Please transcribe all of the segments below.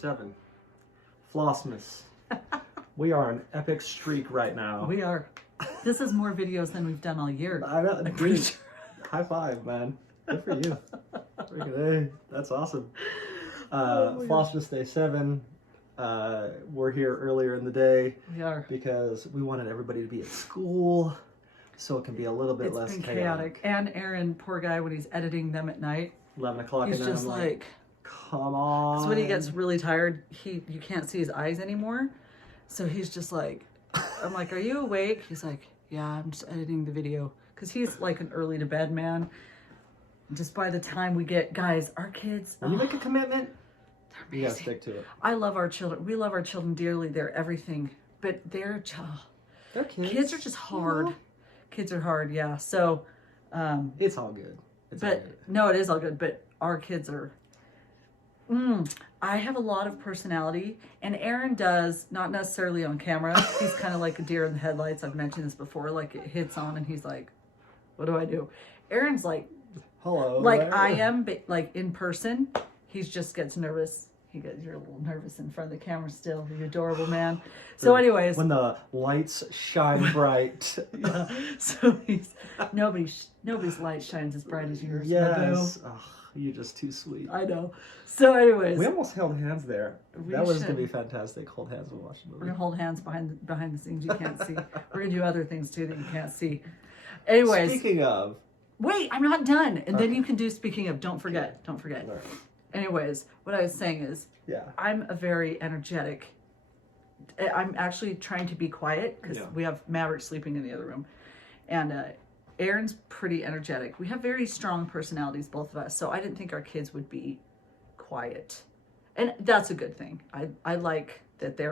7. Flossmas. We are an epic streak right now. We are. This is more videos than we've done all year. I know, dude. High five, man. Good for you. Freaking A. That's awesome. Flossmas Day 7. We're here earlier in the day. We are. Because we wanted everybody to be at school, so it can be a little bit less chaotic. And Aaron, poor guy, when he's editing them at night, 11 o'clock, he's and then just I'm like, come on. so when he gets really tired, you can't see his eyes anymore. So he's just like, I'm like, are you awake? He's like, yeah, I'm just editing the video. Because he's like an early to bed man. Just by the time we get, guys, our kids. When you make a commitment, you gotta stick to it. I love our children. We love our children dearly. They're everything. But they're kids. Kids are just hard. Yeah. Kids are hard, yeah. So it's all good. It's all good. No, it is all good, but our kids are I have a lot of personality, and Aaron does, not necessarily on camera. He's kind of like a deer in the headlights. I've mentioned this before. Like, it hits on and he's like, what do I do? Aaron's like, hello. Like I am, but like in person, he just gets nervous. You're a little nervous in front of the camera still. You're adorable, man. So anyways. When the lights shine bright. Yeah. So nobody's light shines as bright as yours. Yes. Oh, you're just too sweet. I know. So anyways. We almost held hands there. That was going to be fantastic. Hold hands and watch the movie. We're going to hold hands behind the scenes you can't see. We're going to do other things too that you can't see. Anyways. Speaking of. Wait, I'm not done. And then you can do speaking of. Don't forget. Don't forget. Right. Anyways, what I was saying is, yeah, I'm a very energetic. I'm actually trying to be quiet because we have Maverick sleeping in the other room, and Aaron's pretty energetic. We have very strong personalities, both of us. So I didn't think our kids would be quiet, and that's a good thing. I like that they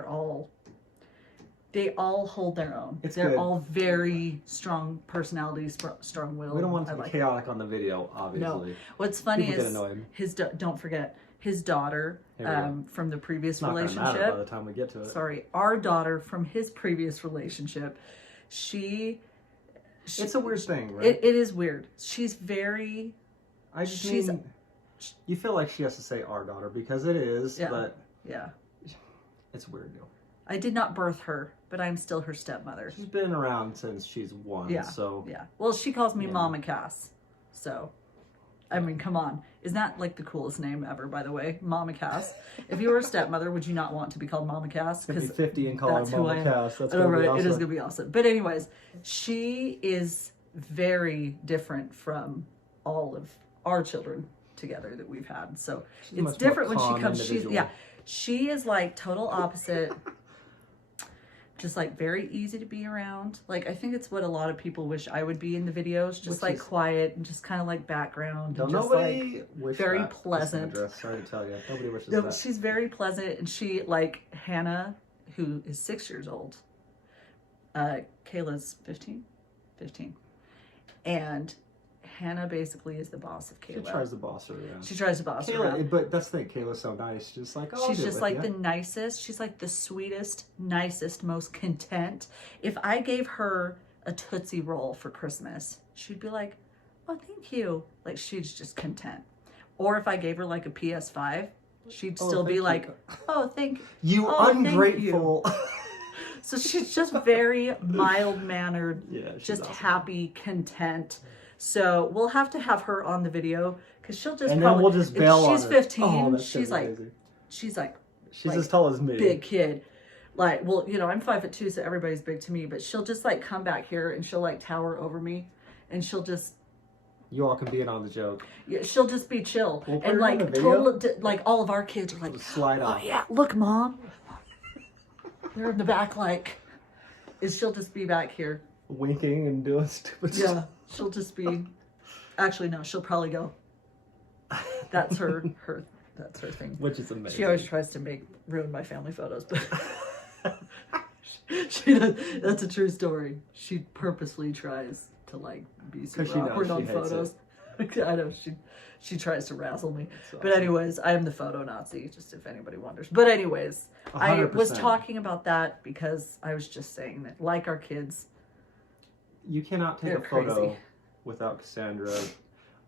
all hold their own. They're good. all very strong personalities, strong-willed. We don't want it to be chaotic on the video, obviously. No. What's funny People is don't forget his daughter from the previous relationship. Not gonna matter by the time we get to it. Sorry, our daughter from his previous relationship. It's a weird thing, right? It is weird. She's very. You feel like she has to say our daughter because it is, but yeah, it's weird though. I did not birth her, but I'm still her stepmother. She's been around since she's 1, so... Yeah. Well, she calls me Mama Cass, so... I mean, come on. Isn't that, like, the coolest name ever, by the way? Mama Cass. If you were a stepmother, would you not want to be called Mama Cass? Because 50 and call her Mama Cass. That's going to be awesome. It is going to be awesome. But anyways, she is very different from all of our children together that we've had. So it's different when she comes. She is, like, total opposite. Just like very easy to be around. Like I think it's what a lot of people wish I would be in the videos. Just like quiet and just kind of like background. And just like very pleasant. Cassandra. Sorry to tell you, nobody wishes that. She's very pleasant, and she like Hannah, who is 6 years old. Kayla's 15, and Hannah basically is the boss of Kayla. She tries to boss her around. She tries to boss her around. But that's the thing, Kayla's so nice. She's like, oh, she's just like the nicest. She's like the sweetest, nicest, most content. If I gave her a Tootsie Roll for Christmas, she'd be like, oh, thank you. Like, she's just content. Or if I gave her like a PS5, she'd still be like, oh, thank you. You ungrateful. Thank you. So she's just very mild-mannered, just awesome. Happy, content. So we'll have to have her on the video because she'll just then we'll just bail on her. She's 15. Oh, she's like she's as tall as me. Big kid. Like, well, you know, I'm 5'2", so everybody's big to me. But she'll just like come back here and she'll like tower over me, and she'll just. You all can be in on the joke. Yeah, she'll just be chill and like total. Like all of our kids are like, slide off. Oh yeah, look, Mom. They're in the back, like. She'll just be back here. Winking and doing stupid stuff. Yeah, she'll just be. Actually, no, she'll probably go. That's her that's her thing. Which is amazing. She always tries to ruin my family photos, but that's a true story. She purposely tries to like be super awkward on photos. I know she tries to razzle me. Awesome. But anyways, I am the photo Nazi, just if anybody wonders. But anyways, 100%. I was talking about that because I was just saying that, like our kids, you cannot take a photo without Cassandra.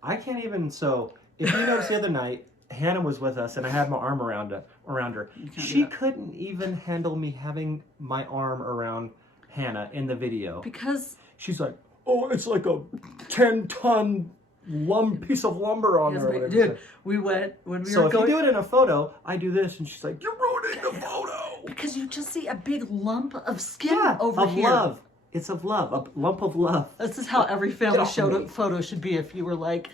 I can't even. So if you noticed the other night, Hannah was with us and I had my arm around her. She couldn't even handle me having my arm around Hannah in the video. Because she's like, oh, it's like a 10-ton piece of lumber on there. Dude, we went when we were going. So if you do it in a photo, I do this, and she's like, you're ruining the photo. Because you just see a big lump of skin over of here. Love. It's of love, a lump of love. This is how every family photo should be. If you were like,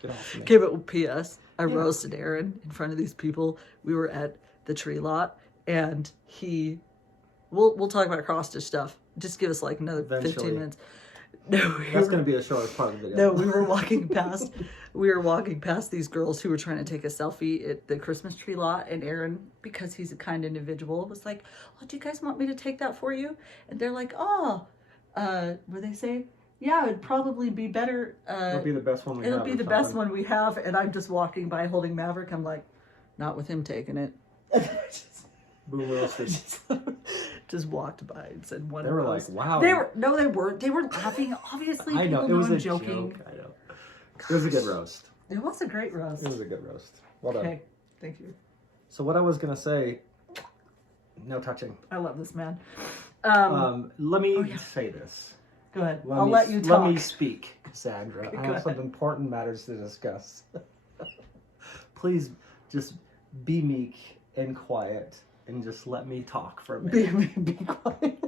get off me. Give it P.S. I roasted Aaron in front of these people. We were at the tree lot, and we'll talk about cross stitch stuff. Just give us like another 15 minutes. No, that's going to be a short part of the video. No, we were walking past these girls who were trying to take a selfie at the Christmas tree lot, and Aaron, because he's a kind individual, was like, "Oh, do you guys want me to take that for you?" And they're like, "Oh, what they say? Yeah, it'd probably be better. It'll be the best one we have. It'll be the best one we have." And I'm just walking by holding Maverick. I'm like, not with him taking it. Boom roasted. Just walked by and said one. They were like, "Wow." They weren't. They were laughing. Obviously, I know people it was a joking. joke. I know. It was a good roast. It was a great roast. It was a good roast. Well done. Okay, thank you. So what I was gonna say, no touching. I love this man. Let me say this. Go ahead. I'll let you talk. Let me speak, Cassandra. I have some important matters to discuss. Please just be meek and quiet and just let me talk for a minute. Be quiet.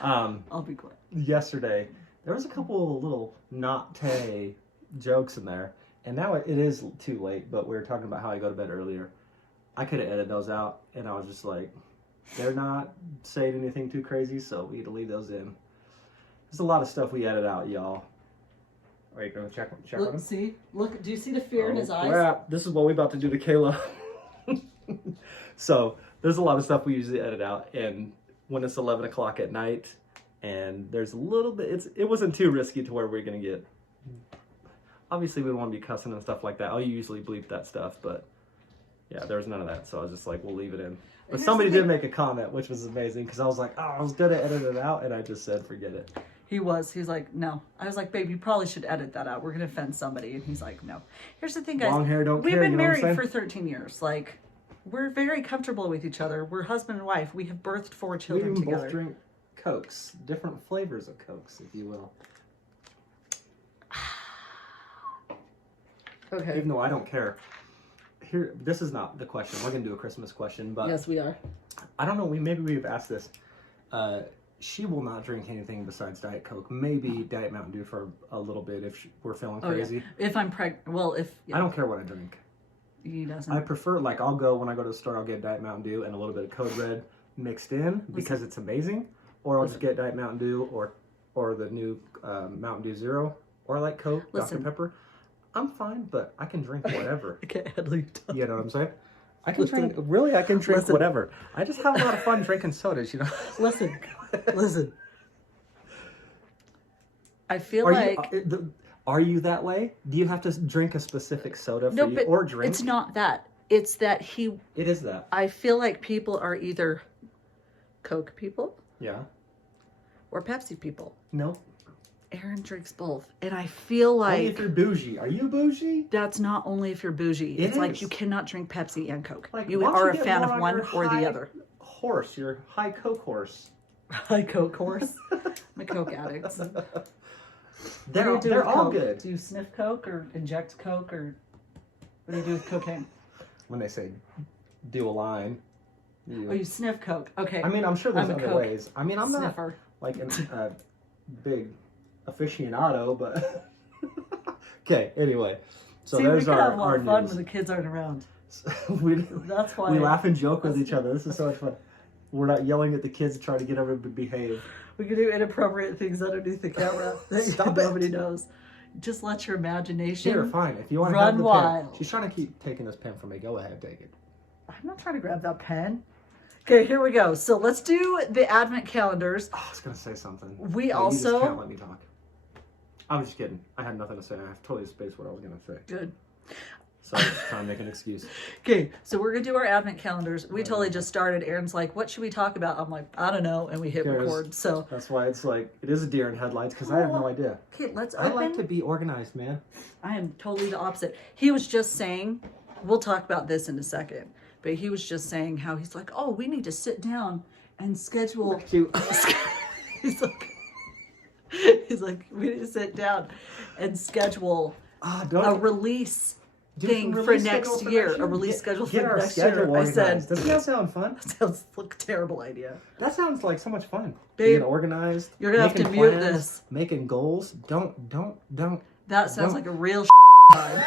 I'll be quiet. Yesterday, there was a couple little not Tay jokes in there, and now it is too late, but we were talking about how I go to bed earlier. I could have edited those out, and I was just like, they're not saying anything too crazy, so we need to leave those in. There's a lot of stuff we edit out, y'all. Are you going to check on him? See? Look, do you see the fear in his eyes? Crap. This is what we're about to do to Kayla. So, there's a lot of stuff we usually edit out, and when it's 11 o'clock at night, and there's a little bit, it wasn't too risky to where we're going to get, obviously we don't want to be cussing and stuff like that. I'll usually bleep that stuff, but yeah, there was none of that, so I was just like, we'll leave it in. But somebody did make a comment, which was amazing, because I was like, oh, I was going to edit it out, and I just said, forget it. He's like, no. I was like, babe, you probably should edit that out. We're going to offend somebody. And he's like, no. Here's the thing, guys. Long hair don't care, We've been you know what I'm married saying? for 13 years. Like, we're very comfortable with each other. We're husband and wife. We have birthed 4 children we together. Both drink Cokes, different flavors of Cokes, if you will. Okay. Even though I don't care. Here, this is not the question. We're gonna do a Christmas question, but yes, we are. I don't know. Maybe we've asked this. She will not drink anything besides Diet Coke. Maybe Diet Mountain Dew for a little bit if we're feeling crazy. Yeah. If I'm pregnant, well, if I don't care what I drink. He doesn't. I prefer, like, I'll go when I go to the store. I'll get Diet Mountain Dew and a little bit of Code Red mixed in because it's amazing. Or I'll just get Diet Mountain Dew or the new Mountain Dew Zero. Or I like Coke, Dr. Pepper. I'm fine, but I can drink whatever. I can't handle you talking. You know what I'm saying? I can drink whatever. I just have a lot of fun drinking sodas, you know? Listen. I feel Are you that way? Do you have to drink a specific soda for you or drink? It's not that. It's that It is that. I feel like people are either Coke people. Yeah. Or Pepsi people. No. Aaron drinks both. And I feel like... Only if you're bougie. Are you bougie? That's not only if you're bougie. It's like you cannot drink Pepsi and Coke. Like, you are a fan of one or the other. Horse. Your high Coke horse. High Coke horse? I'm a Coke addict. They're all good. Do you sniff Coke or inject Coke or what do you do with cocaine? When they say do a line. You sniff Coke. Okay. I mean, I'm sure there's other ways. I mean, I'm sniffer. Not like a big aficionado, but okay. Anyway, so there's we can have a lot our of fun news. when the kids aren't around. That's why we laugh and joke with each other. This is so much fun. We're not yelling at the kids to try to get everybody to behave. We can do inappropriate things underneath the camera that nobody knows. Just let your imagination Here, fine. If you want to run have the wild. pen. She's trying to keep taking this pen from me. Go ahead, take it. I'm not trying to grab that pen. Okay, here we go. So let's do the advent calendars. Oh, I was going to say something. We You also... just can't let me talk. I was just kidding. I had nothing to say. I have totally spaced what I was going to say. Good. So I'm just trying to make an excuse. Okay, so we're gonna do our advent calendars. We totally just started. Aaron's like, "What should we talk about?" I'm like, "I don't know," and we hit record. So that's why it's like it is a deer in headlights because I have no idea. Okay, let's open. I like to be organized, man. I am totally the opposite. He was just saying, we'll talk about this in a second, but he was just saying how he's like, "Oh, we need to sit down and schedule." he's like, we need to sit down and schedule a release thing for next year. A release schedule for next year. I said, doesn't that sound fun? That sounds like a terrible idea. That sounds like so much fun. Babe, being organized. You're gonna have to mute this. Making goals. Don't. That sounds like a real time.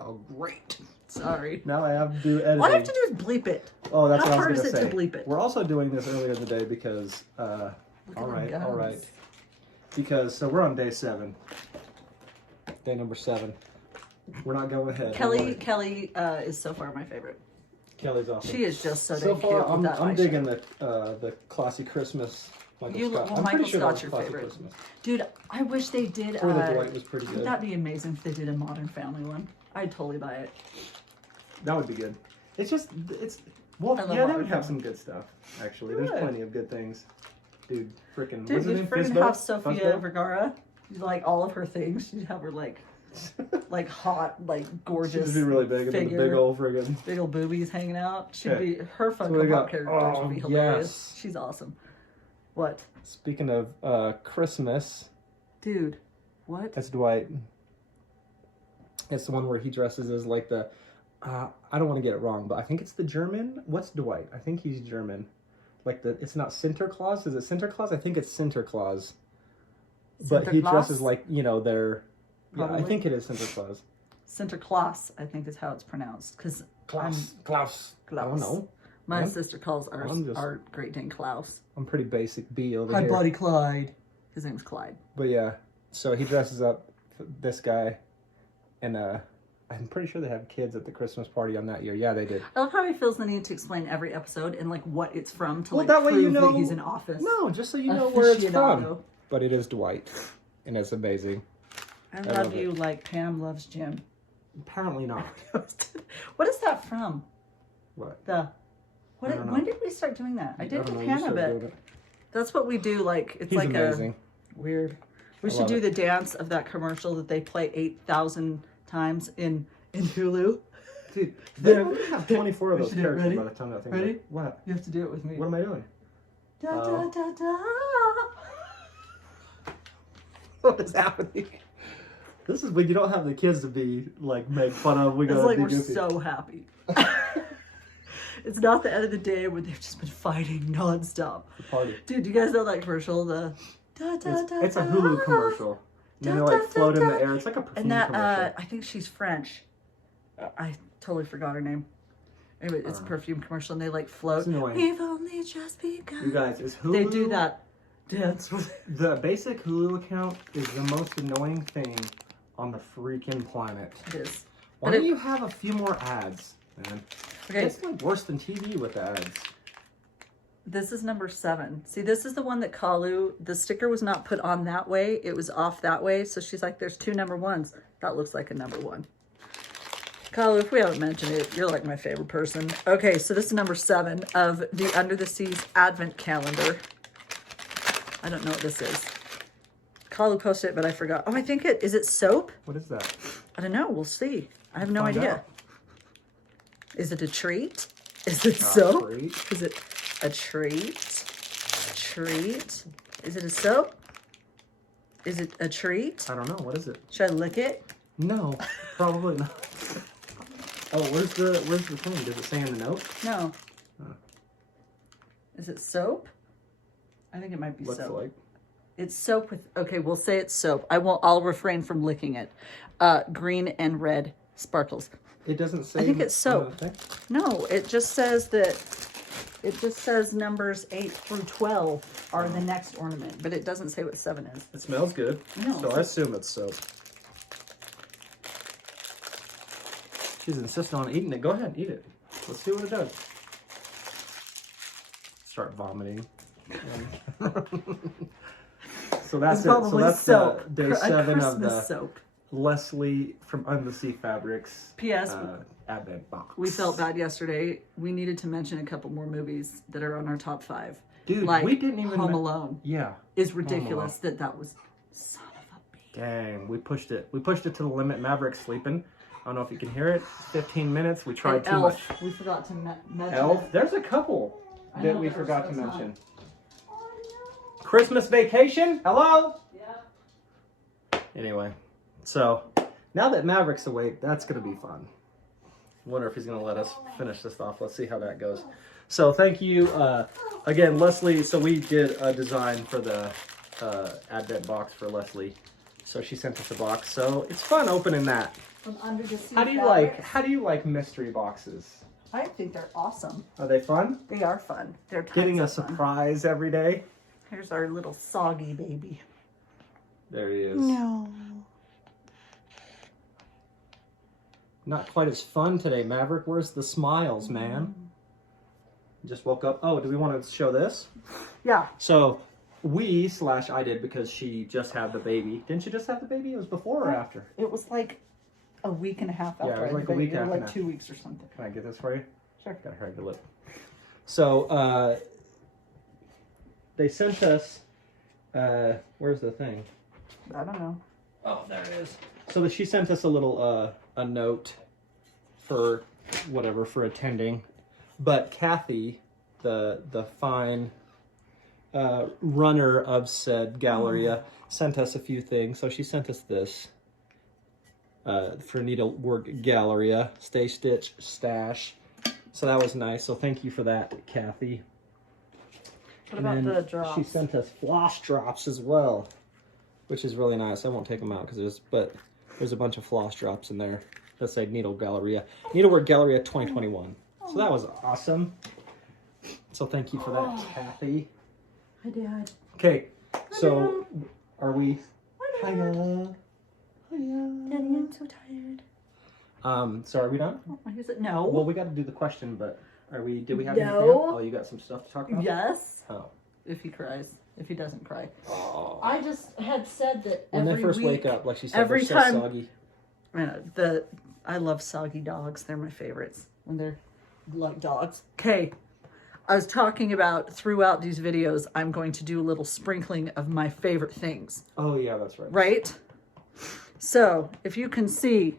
Oh, great. Sorry. Now I have to do editing. All I have to do is bleep it. Oh, that's How what I was hard going is to it say. to bleep it? We're also doing this earlier in the day because, all right. Because, so we're on day 7. Day number 7. We're not going ahead. Kelly is so far my favorite. Kelly's awesome. She is just so So damn far, cute. I'm digging the classy Christmas. Michael Scott. I'm Michael pretty sure Scott's that your was classy favorite. Christmas. Dude, I wish they did. Or the Dwight was pretty good. That'd be amazing if they did a Modern Family one. I'd totally buy it. That would be good. It's just, well, I love yeah, they Modern would have Family. some good stuff, actually. There's plenty of good things. Dude, freaking, Dude, what's her you'd name? freaking Fizbo? have Sofia Fuzbo? Vergara. You'd like all of her things. You'd have her like hot, like gorgeous. She'd be really big and figure, the big old friggin'. big old boobies hanging out. She'd Okay. be her So we Funko Pop got- characters would be oh, hilarious. yes. She's awesome. What? Speaking of Christmas, Dude, what? that's Dwight. It's the one where he dresses as like the, I don't want to get it wrong, but I think it's the German. What's Dwight? I think he's German. Like it's not Sinterklaas. Is it Sinterklaas? I think it's Sinterklaas. But he Sinterklaas? dresses like, their, yeah, I Probably. think it is Sinterklaas. Sinterklaas, I think is how it's pronounced. Because Klaus. I don't know. My I'm- sister calls our Great Dane Klaus. I'm pretty basic B over Hi, here. buddy Clyde. His name's Clyde. But yeah, so he dresses up this guy, and I'm pretty sure they have kids at the Christmas party on that year. Yeah, they did. I love how he feels the need to explain every episode and like what it's from to Well, like that way prove you know that he's in office. No, just so you know where it's from. Aficionado. But it is Dwight, and it's amazing. I love love you like Pam loves Jim. Apparently not. What is that from? What? I don't know. When did we start doing that? I did with Hannah, but that's what we do. Like it's He's like amazing. a weird. We I should love do it. the dance of that commercial that they play 8,000 times in Hulu. Dude, they only have 24 of We those should do it. characters Ready? by the time that thing. Ready? What? You have to do it with me. What am I doing? Da, da, da, da. What is happening? This is when you don't have the kids to be like make fun of. We It's gotta like be we're goofy. so happy. It's not the end of the day where they've just been fighting nonstop. The party. Dude, do you guys know that commercial? The da, da, da, It's a da. Hulu commercial. And then they like float in the air. It's like a perfume And that, commercial. I think she's French. I totally forgot her name. Anyway, it's a perfume commercial and they like float. It's annoying. We've only just begun. You guys, is Hulu... They do that dance with The basic Hulu account is the most annoying thing on the freaking planet. it is. Why But don't you have a few more ads, man? Okay, It's like worse than TV with ads. this is number 7. See, this is the one that Kalu, the sticker was not put on that way. It was off that way. So she's like, there's 2 number 1s. That looks like a number 1. Kalu, if we haven't mentioned it, you're like my favorite person. Okay, so this is number 7 of the Under the Seas Advent Calendar. I don't know what this is. Kalu posted it, but I forgot. Oh, I think is it soap? What is that? I don't know. We'll see. I have no Find idea. out. Is it a treat? Is it soap? treat. Is it a treat? Treat? Is it a soap? Is it a treat? I don't know. What is it? Should I lick it? No, probably not. Oh, where's the thing? Does it say in the note? No. Huh. Is it soap? I think it might be Looks soap. like. It's soap with, okay, we'll say it's soap. I'll refrain from licking it. Green and red sparkles. It doesn't say. I think it's on soap. the thing? No, it just says that, it just says numbers 8 through 12 are the next ornament, but it doesn't say what 7 is. It smells good. No. So I assume it's soap. She's insisting on eating it. Go ahead, eat it. Let's see what it does. Start vomiting. So that's It's it. So probably that's soap. day A 7 of Christmas the soap. Leslie from Under the Sea Fabrics. P.S. Advent box. We felt bad yesterday. We needed to mention a couple more movies that are on our top 5. Dude, like we didn't even Home Alone. Yeah. Is ridiculous that was son of a bitch. Dang, we pushed it. We pushed it to the limit. Maverick's sleeping. I don't know if you can hear it. 15 minutes. We tried and too Elf. much. We forgot to mention Elf. it. There's a couple I that know, we but forgot to it's not. mention. Christmas Vacation. Hello? Yeah. Anyway, so now that Maverick's awake, that's going to be fun. Wonder if he's going to let us finish this off. Let's see how that goes. So thank you again, Leslie. So we did a design for the Advent box for Leslie. So she sent us a box. So it's fun opening that. From Under the Sea How do you like mystery boxes? I think they're awesome. Are they fun? They are fun. They're tons Getting a of fun. surprise every day. Here's our little soggy baby. There he is. No. Not quite as fun today, Maverick. Where's the smiles, man? Just woke up. Oh, do we want to show this? Yeah. So I did because she just had the baby. Didn't she just have the baby? It was before or after? It was like a week and a half after. Yeah, it was I like had a week the baby, or after like that. 2 weeks or something. Can I get this for you? Sure. Gotta hurry the lip. So they sent us. Where's the thing? I don't know. Oh, there it is. So she sent us a little a note for whatever, for attending. But Kathy, the fine runner of said Galleria, sent us a few things. So she sent us this for Needlework Galleria, Stay Stitch Stash. So that was nice. So thank you for that, Kathy. What And about then the drops? She sent us floss drops as well, which is really nice. I won't take them out because there's a bunch of floss drops in there that say Needlework Galleria 2021. So that was awesome. So thank you for that, Kathy. Hi, Dad. Okay, so are we? Hiya. Daddy, I'm so tired. So are we done? Is it no? Well, we got to do the question, but are we? Did we have anything? No. else? Oh, you got some stuff to talk about? Yes. Oh. If he cries. If he doesn't cry. Oh. I just had said that When every they first week, wake up, like she said, every they're so time- soggy. I love soggy dogs. They're my favorites when they're like dogs. Okay. I was talking about throughout these videos, I'm going to do a little sprinkling of my favorite things. Oh yeah, that's right. Right? So, if you can see,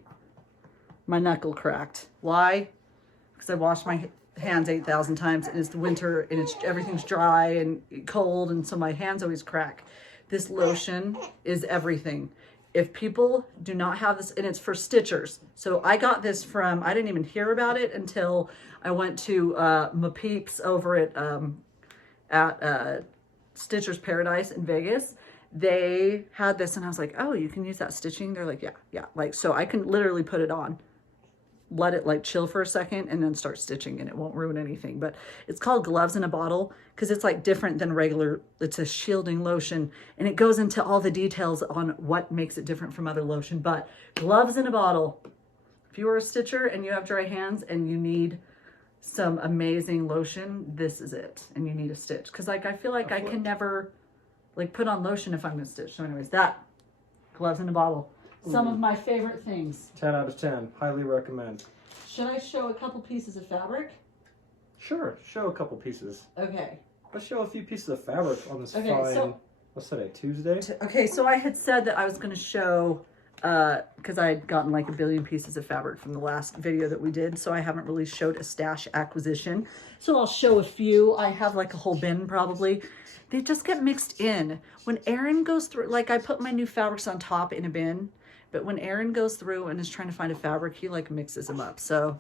my knuckle cracked. Why? Because I washed my hands 8,000 times and it's the winter and everything's dry and cold, and so my hands always crack. This lotion is everything. If people do not have this, and it's for stitchers. So I got this from, I didn't even hear about it until I went to my peeps over at Stitcher's Paradise in Vegas. They had this and I was like, oh, you can use that stitching? They're like, yeah. Like, so I can literally put it on, let it like chill for a second and then start stitching and it won't ruin anything. But it's called Gloves in a Bottle because it's like different than regular, it's a shielding lotion and it goes into all the details on what makes it different from other lotion. But Gloves in a Bottle, if you are a stitcher and you have dry hands and you need some amazing lotion, this is it. And you need a stitch. Because like I feel like I can never like put on lotion if I'm gonna stitch. So anyways, that Gloves in a Bottle. Some of my favorite things. 10 out of 10. Highly recommend. Should I show a couple pieces of fabric? Sure, show a couple pieces. Okay. Let's show a few pieces of fabric on this Okay, fine, so- what's today, Tuesday? Okay, so I had said that I was gonna show, because I had gotten like 1 billion pieces of fabric from the last video that we did, so I haven't really showed a stash acquisition. So I'll show a few. I have like a whole bin probably. They just get mixed in. When Aaron goes through, like I put my new fabrics on top in a bin, but when Aaron goes through and is trying to find a fabric, he like mixes them up. So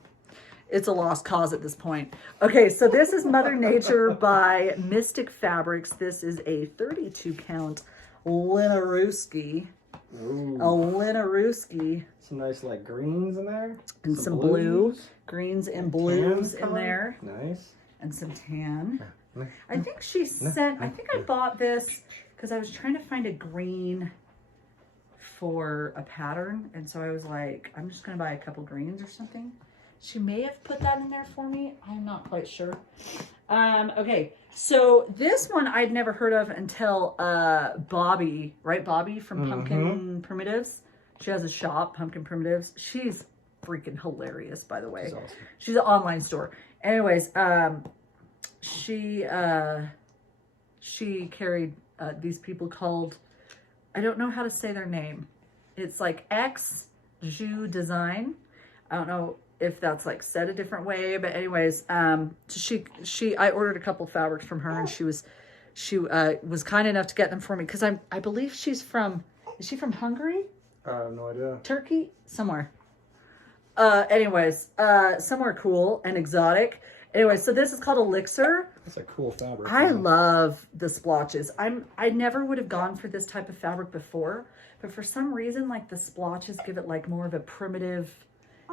it's a lost cause at this point. Okay, so this is Mother Nature by Mystic Fabrics. This is a 32 count Linaruski. Ooh, A Linaruski. some nice like greens in there. And some blue. Greens and blues Tan in color. there. Nice. And some tan. I think she sent, I think I bought this because I was trying to find a green for a pattern. And so I was like, I'm just going to buy a couple greens or something. She may have put that in there for me. I'm not quite sure. Okay, so this one I'd never heard of until Bobby, right? Bobby from Pumpkin Primitives. She has a shop, Pumpkin Primitives. She's freaking hilarious, by the way. She's awesome. She's an online store. Anyways, she carried these people called, I don't know how to say their name. It's like X Ju Design. I don't know if that's like said a different way, but anyways, I ordered a couple fabrics from her, and she was kind enough to get them for me because I believe is she from Hungary? I have no idea. Turkey? Somewhere. Anyways, somewhere cool and exotic. Anyway, so this is called Elixir. That's a cool fabric. I love the splotches. I never would have gone for this type of fabric before, but for some reason, like the splotches give it like more of a primitive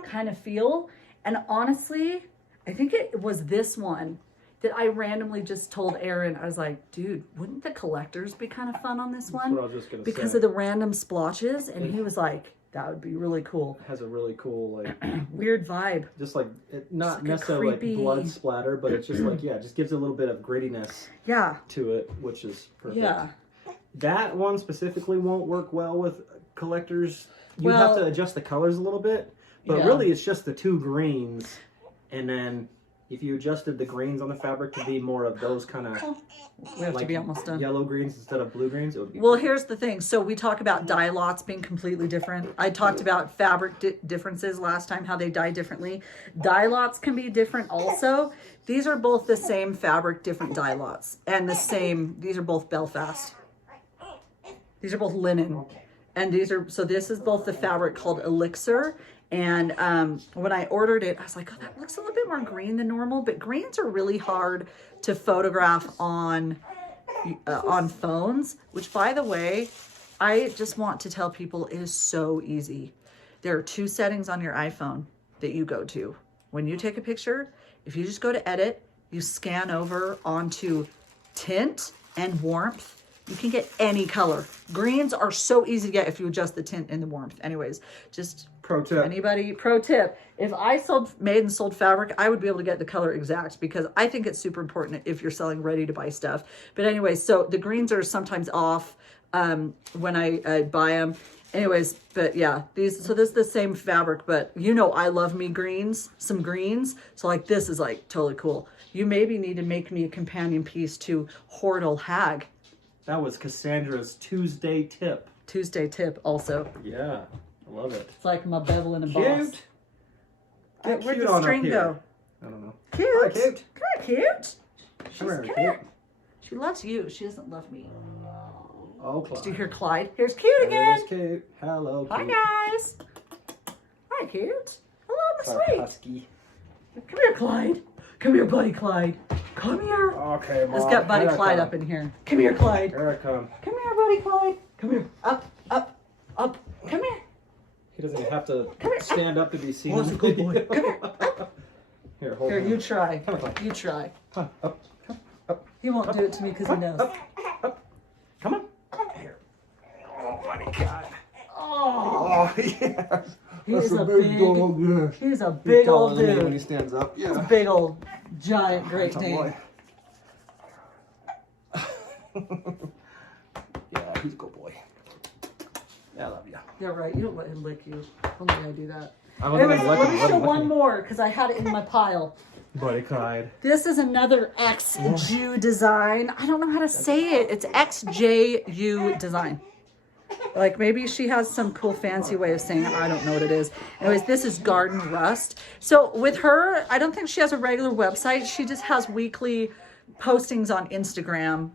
kind of feel. And honestly, I think it was this one that I randomly just told Aaron, I was like, dude, wouldn't the collectors be kind of fun on this one? That's what I was just gonna because say. of the random splotches. And he was like, that would be really cool. It has a really cool, like, weird vibe. just like, not like a necessarily creepy- like blood splatter, but it's just like, yeah, it just gives a little bit of grittiness Yeah. to it, which is perfect. Yeah. That one specifically won't work well with collectors. You Well- have to adjust the colors a little bit, but Yeah. really it's just the two greens, and then if you adjusted the greens on the fabric to be more of those kind of We have to be almost done. yellow greens instead of blue greens, it would be Well, perfect. here's the thing. So we talk about dye lots being completely different. I talked about fabric differences last time, how they dye differently. Dye lots can be different also. These are both the same fabric, different dye lots. And these are both Belfast. These are both linen. And so this is both the fabric called Elixir. And when I ordered it, I was like, oh, that looks a little bit more green than normal. But greens are really hard to photograph on phones, which, by the way, I just want to tell people it is so easy. There are 2 settings on your iPhone that you go to. When you take a picture, if you just go to edit, you scan over onto tint and warmth. You can get any color. Greens are so easy to get if you adjust the tint and the warmth. Anyways, just Pro tip. pro tip. If I made and sold fabric, I would be able to get the color exact because I think it's super important if you're selling ready to buy stuff. But anyways, so the greens are sometimes off when I buy them. Anyways, but yeah, this is the same fabric, but you know I love me some greens. So like this is like totally cool. You maybe need to make me a companion piece to Hordle Hag. That was Cassandra's Tuesday tip. Tuesday tip also. Yeah, I love it. It's like my bevel in a boss. Cute. Get Where'd cute the on string up here. go? I don't know. Cute. Hi, cute. Come here, cute. Come here, Come cute. here. She loves you. She doesn't love me. Oh, Clyde. Did you hear Clyde? Here's Cute There's again. cute. Hello, Hi, cute. guys. Hi, Cute. Hello, Clyde my sweet. Husky. Come here, Clyde. Come here, buddy Clyde. Come here. Okay, Mom. Let's get buddy Here I Clyde come. up in here. Come here, Clyde. Here I come. Come here, buddy Clyde. Come here. Up, up, up. Come here. He doesn't even have to Come here. stand up to be seen. Oh, that's a good boy. Come here. Here, hold Here, on. you try. Come on, Clyde. You try. Come on, up. He won't do it to me because he knows. Come on. Here. Oh, buddy Clyde. Oh, Oh, yeah. he's a big big dog, yeah. He's a big old Taller than me when he dude. stands up. He's a Yeah. big old, giant Great Tough Dane. boy. Yeah, he's a good boy. Yeah, I love you. You're right. You don't let him lick you. Only I do that. I wasn't Anyways, gonna let me let show him one more because I had it in my pile. Buddy Clyde. This is another XJU design. I don't know how to say it. It's XJU design. Like maybe she has some cool fancy way of saying it. I don't know what it is. Anyways, this is Garden Rust. So with her, I don't think she has a regular website. She just has weekly postings on Instagram.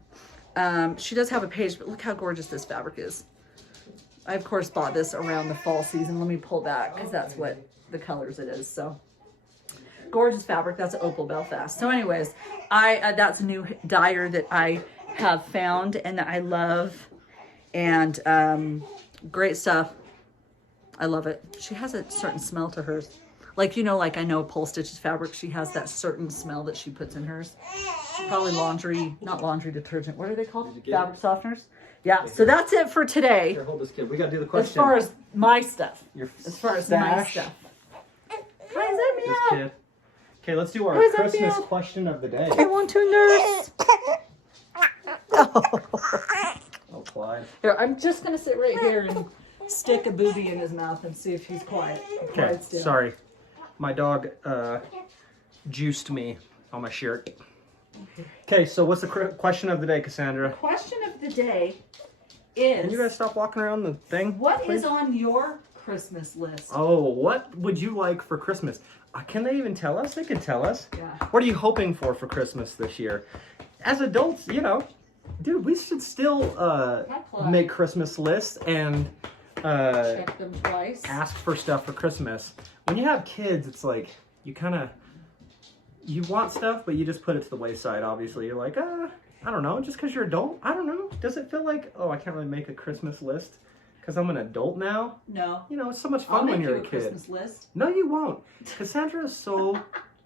She does have a page, but look how gorgeous this fabric is. I, of course, bought this around the fall season. Let me pull back because that's what the colors it is. So gorgeous fabric. That's Opal Belfast. So anyways, that's a new dyer that I have found and that I love. And great stuff. I love it. She has a certain smell to hers. Like, you know, like I know Pole Stitch's fabric, she has that certain smell that she puts in hers. Probably not laundry detergent. What are they called? Fabric softeners? Yeah, so that's it for today. Here, hold this kid. We gotta do the question. As far as my stuff. Your As far as my stash. stuff. Hi, is This that meow? kid. Okay, let's do our Who's that Christmas meow? question of the day. I want to nurse. Oh. Oh, Clyde. Here, I'm just gonna sit right here and stick a booby in his mouth and see if he's quiet. Okay, sorry. My dog juiced me on my shirt. Okay, so what's the question of the day, Cassandra? The question of the day is... Can you guys stop walking around the thing? What please? is on your Christmas list? Oh, what would you like for Christmas? Can they even tell us? They could tell us. Yeah. What are you hoping for Christmas this year? As adults, you know, dude, we should still make Christmas lists and check them twice. Ask for stuff for Christmas. When you have kids, it's like you want stuff, but you just put it to the wayside. Obviously, you're like, I don't know. Just because you're adult, I don't know. Does it feel like, oh, I can't really make a Christmas list because I'm an adult now? No. You know, it's so much fun when you're a kid. Christmas list. No, you won't. Cassandra is so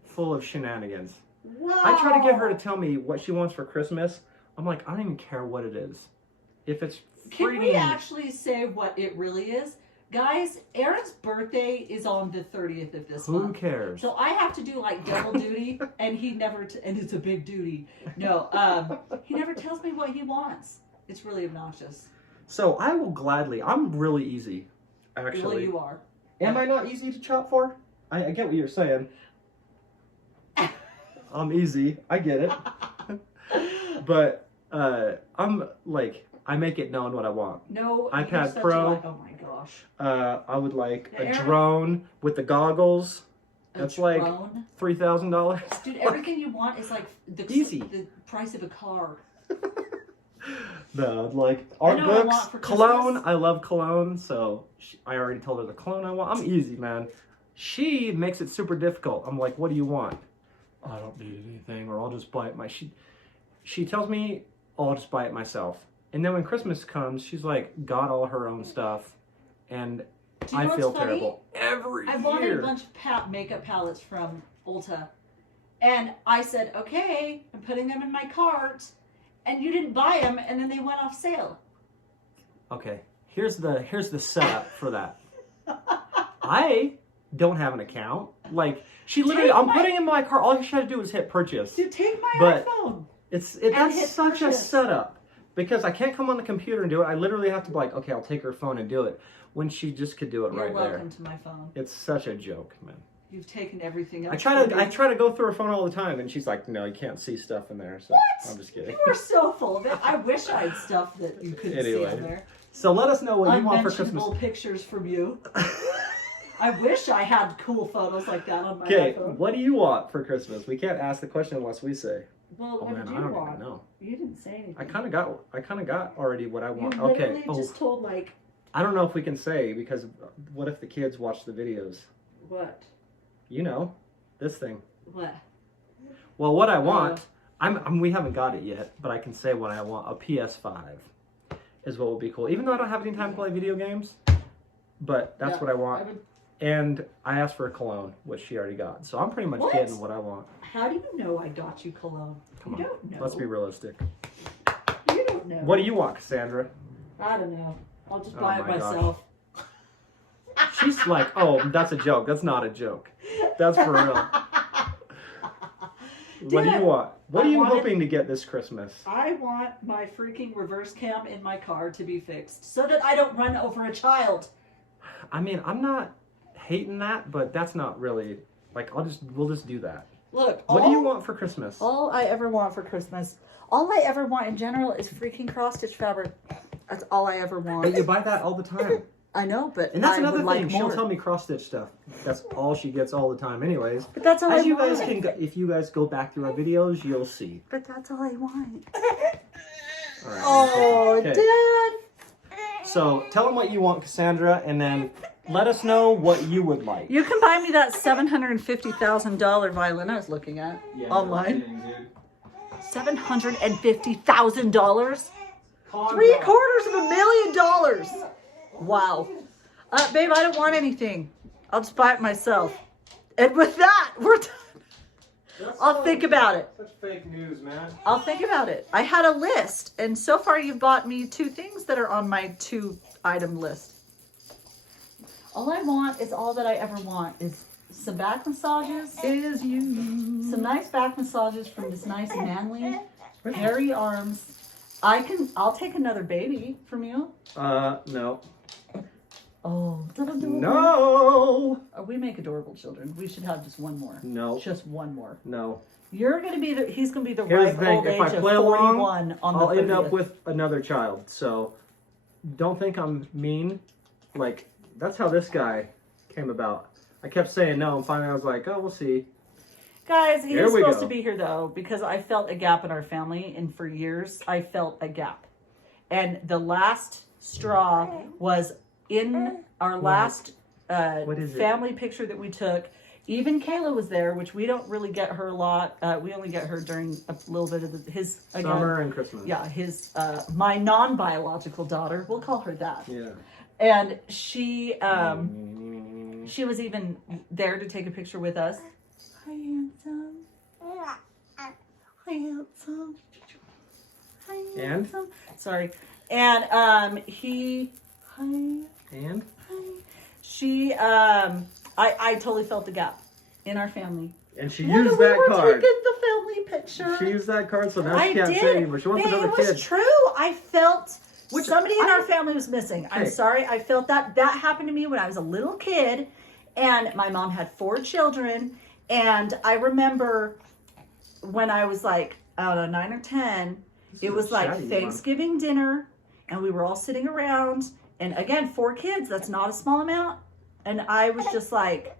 full of shenanigans. Wow. I try to get her to tell me what she wants for Christmas. I'm like, I don't even care what it is. If it's Can we actually say what it really is? Guys, Aaron's birthday is on the 30th of this month. Who cares? So I have to do like double duty, and he never, and it's a big duty. No, he never tells me what he wants. It's really obnoxious. So I will gladly, I'm really easy, actually. Really, you are. Am I not easy to chop for? I get what you're saying. I'm easy. I get it. But I'm like, I make it known what I want. No, iPad Pro. Oh my gosh. I would like a drone with the goggles. That's like $3,000. Dude, everything you want is like the price of a car. No, like art books, cologne. I love cologne, so I already told her the cologne I want. I'm easy, man. She makes it super difficult. I'm like, what do you want? I don't need anything, or I'll just buy it She tells me, oh, I'll just buy it myself. And then when Christmas comes, she's like, got all her own stuff, and I feel terrible every year. I wanted a bunch of makeup palettes from Ulta, and I said, okay, I'm putting them in my cart, and you didn't buy them, and then they went off sale. Okay, here's the setup for that. I don't have an account. Like, she literally, I'm putting in my cart. All she had to do was hit purchase. Dude, take my iPhone. That's such a setup. Because I can't come on the computer and do it. I literally have to be like, okay, I'll take her phone and do it. When she just could do it right there. You're welcome to my phone. It's such a joke, man. You've taken everything else. I try to go through her phone all the time, and she's like, no, you can't see stuff in there. So what? I'm just kidding. You are so full of it. I wish I had stuff that you couldn't see in there. So let us know what you want for Christmas. Unmentionable pictures from you. I wish I had cool photos like that on my iPhone. Okay, what do you want for Christmas? We can't ask the question unless we say. Well, what did you want? Even know. You didn't say anything. I kind of got already what I want. You literally just told like. I don't know if we can say because what if the kids watch the videos? What? You know, this thing. What? Well, what I want, we haven't got it yet, but I can say what I want. A PS5 is what would be cool. Even though I don't have any time to play video games, but that's what I want. And I asked for a cologne, which she already got. So I'm pretty much getting what I want. How do you know I got you cologne? Come on, don't know. Let's be realistic. You don't know. What do you want, Cassandra? I don't know. I'll just buy it myself. She's like, oh, that's a joke. That's not a joke. That's for real. What do you want? What are you hoping to get this Christmas? I want my freaking reverse cam in my car to be fixed so that I don't run over a child. I mean, I'm not hating that, but that's not really like we'll just do that. Look, what do you want for Christmas? All I ever want for Christmas, all I ever want in general is freaking cross-stitch fabric. That's all I ever want. But you buy that all the time. I know, but and that's another thing. Like She'll tell me cross-stitch stuff. That's all she gets all the time, anyways. But that's all I want. If you guys go back through our videos, you'll see. But that's all I want. All right. Oh, Dad. So tell them what you want, Cassandra, and then let us know what you would like. You can buy me that $750,000 violin I was looking at online. $750,000. $750,000. Wow. Babe, I don't want anything. I'll just buy it myself. And with that, we're done. I'll think about it. Such fake news, man. I'll think about it. I had a list, and so far you've bought me 2 things that are on my 2-item list. All I want is all that I ever want is some back massages. Some nice back massages from this nice manly, hairy arms. I'll take another baby from you. No. Oh, no. We make adorable children. We should have just one more. No. Just one more. No. You're gonna be he's gonna be the Here's ripe the thing, old if age I of play 41 along, on the I'll end 30th. up with another child. So don't think I'm mean. Like, that's how this guy came about. I kept saying no, and finally I was like, oh, we'll see. Guys, he Here was we supposed go. to be here though, because I felt a gap in our family, and for years I felt a gap. And the last straw was in our last family picture that we took. Even Kayla was there, which we don't really get her a lot. We only get her during a little bit of his again, summer and Christmas. Yeah, his my non-biological daughter. We'll call her that. Yeah. And she was even there to take a picture with us. Hi, handsome. Hi, handsome. Hi, And? handsome. Sorry. And he. Hi. And? Hi. She. I totally felt the gap in our family. And she used that card. We were taking the family picture. She used that card, so now she I can't did. say anymore. She wants another It kid. was true. I felt somebody in our family was missing. I'm Okay. sorry. I felt that. That happened to me when I was a little kid, and my mom had 4 children. And I remember when I was like, I don't know, 9 or 10, it was like Thanksgiving dinner, and we were all sitting around. And again, 4 kids, that's not a small amount. And I was just like,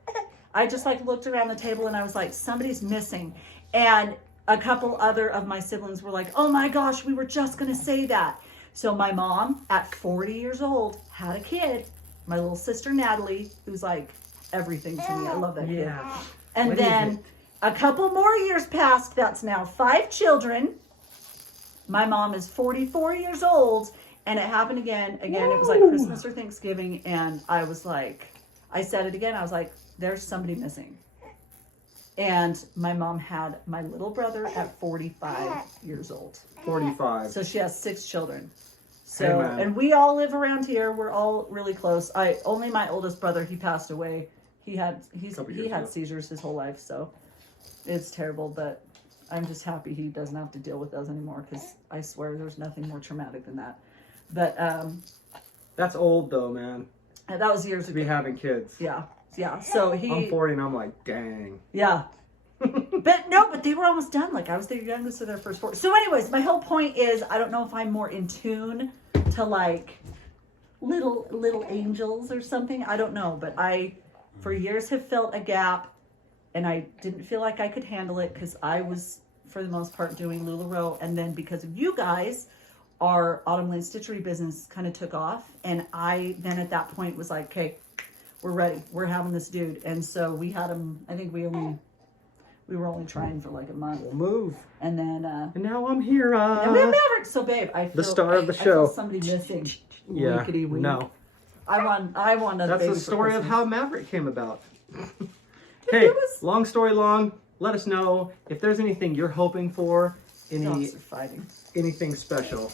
I just like looked around the table and I was like, somebody's missing. And a couple other of my siblings were like, oh my gosh, we were just going to say that. So my mom at 40 years old had a kid, my little sister Natalie, who's like everything to me. I love that kid. Yeah. And then a couple more years passed. That's now 5 children. My mom is 44 years old, and it happened again. Again, it was like Christmas or Thanksgiving, and I was like, I said it again. I was like, there's somebody missing. And my mom had my little brother at 45 years old. 45. So she has 6 children. So, Amen. and we all live around here. We're all really close. Only my oldest brother, he passed away. He had seizures his whole life, so it's terrible, but I'm just happy he doesn't have to deal with those anymore, because I swear there's nothing more traumatic than that. But That's old though, man. that was years To ago. be having kids. Yeah. So I'm 40 and I'm like, dang. Yeah. But they were almost done. Like, I was their youngest of their first 4. So anyways, my whole point is, I don't know if I'm more in tune to like little angels or something. I don't know, but I for years have felt a gap, and I didn't feel like I could handle it, because I was for the most part doing LuLaRoe, and then because of you guys, our Autumn Lane Stitchery business kind of took off, and I then at that point was like, okay, we're ready. We're having this dude. And so we had him, I think we were only trying for like a month. We'll move. And then And now I'm here. and we have Maverick. So babe, I feel The star of the I show. feel somebody missing. Yeah. Winkety-wink. No. I want another That's baby the for story of Christmas. how Maverick came about. Hey, it was- long story long. Let us know if there's anything you're hoping for, Dogs are fighting. anything special.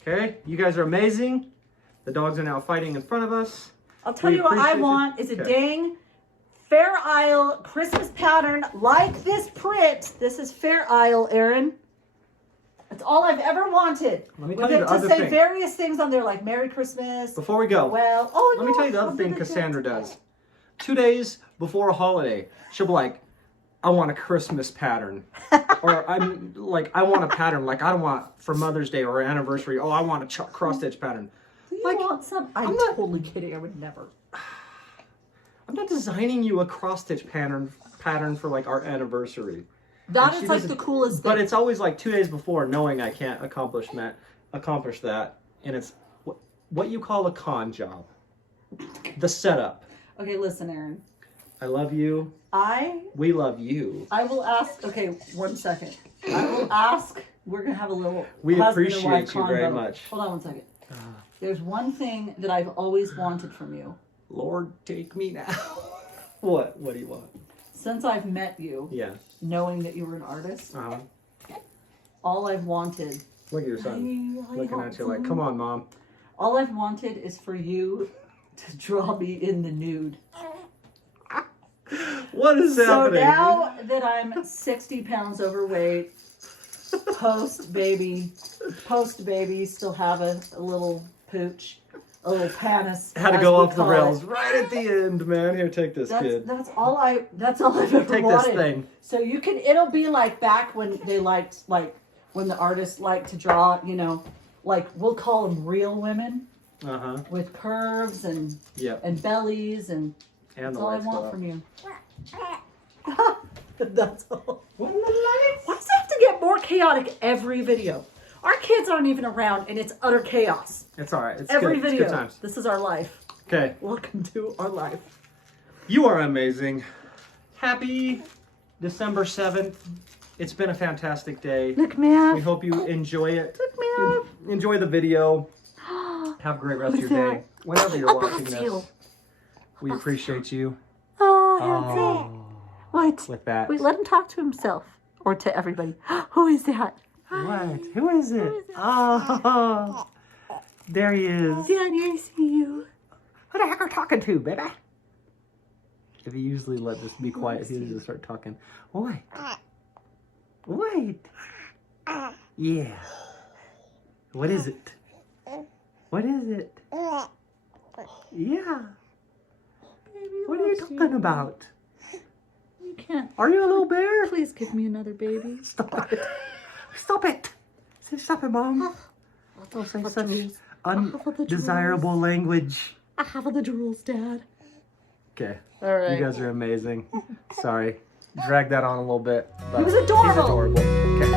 Okay, you guys are amazing. The dogs are now fighting in front of us. I'll tell We you what I appreciate you. want is a Okay. dang Fair Isle Christmas pattern like this print. This is Fair Isle, Aaron. That's all I've ever wanted. Let me With tell you it the to other say thing. various things on there like Merry Christmas. Before we go, Well, let me tell you the other thing Cassandra does. 2 days before a holiday, she'll be like, I want a Christmas pattern. Or I'm like, I want a pattern. Like, I don't want for Mother's Day or anniversary. Oh, I want a cross-stitch pattern. Do you Like, want some? I'm not- totally kidding. I would never. I'm not designing you a cross-stitch pattern for like our anniversary. That she is like doesn't- the coolest thing. But it's always like 2 days before, knowing I can't accomplish that, and it's what you call a con job. The setup. Okay, listen, Aaron. I love you. We love you. I will ask. Okay, 1 second. I will ask. We're gonna have a little. We husband and appreciate wife you very convo. much. Hold on 1 second. There's one thing that I've always wanted from you. Lord, take me now. What? What do you want? Since I've met you, Yeah. knowing that you were an artist, Uh-huh. all I've wanted. Look at your son. I Looking at you like, come on, Mom. All I've wanted is for you to draw me in the nude. What is So happening? now that I'm 60 pounds overweight, post baby, still have a little pooch. a little panis. Had to go off the rails right at the end, man. Here, take this, kid. That's all I've ever Take wanted. this thing. So it'll be like back when they liked, like when the artists liked to draw, you know, like we'll call them real women. With curves and bellies and that's all I want from you. That's all. Why does it have to get more chaotic every video? Our kids aren't even around and it's utter chaos. It's all right. It's every good. video. It's good times. This is our life. Okay. Welcome to our life. You are amazing. Happy December 7th. It's been a fantastic day. Look, man. We hope you enjoy it. Look, man. Enjoy the video. Have a great rest of your day. Whenever you're watching this. We appreciate you. Oh, what? With that. Wait, let him talk to himself or to everybody. Who is that? What? Who is it? Oh, there he is. Daddy, I see you. Who the heck are you talking to, baby? If he usually let this be quiet, he usually start talking. Wait. Wait. Yeah. What is it? What is it? Yeah. Baby, What are you talking about? You can't. Are you a little bear? Please give me another baby. Stop it. Stop it. Say stop it, Mom. Don't say such undesirable language. I have the drools, Dad. Okay. All right. You guys are amazing. Sorry. Drag that on a little bit. But He was adorable. He's adorable. Okay.